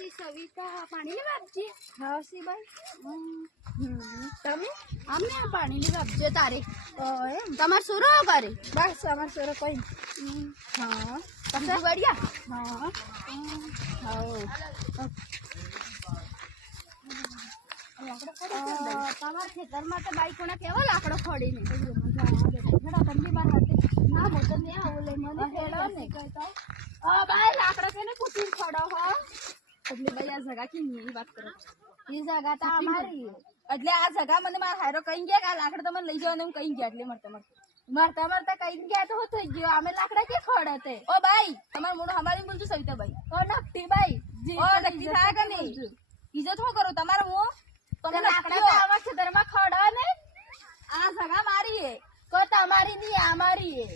C Savita પાણી લેવા આપજે. હા શીબાઈ તમે અમને પાણી લેવા આપજે તારે. એમ તમાર સુરો કરે બસ અમાર સોરો કઈ હા તમે બઢિયા. હા તમારા ખેતરમાં તો બાઈક કોને કેવો લાકડો ખોડીને ના મોટર ને આવું લઈ મને હેડો ને બાય લાકડો કેને કુટીને ખોડો હો. એટલે ભાઈ આ જગા કેની વાત કરો એ જગા તો અમારી એટલે આ જગા મને મારા હારો કઈ ગયા કે આ લાકડા તમે લઈ જાવ ને હું કઈ ગયા એટલે મરતા મરતા કઈ ગયા તો થઈ ગયો. અમે લાકડા કે ખોડતે. ઓ ભાઈ તમાર મોડો હમારી બોલજો સવિતાભાઈ. ઓ નકટી બાઈ ઓ નક્કી થાય કે નહીં ઇજ્જત હો કરો તમારે હું તમે લાકડા તો આવા ખેતરમાં ખોડો ને. આ જગા મારી હે કો તમારી નહીં અમારી હે.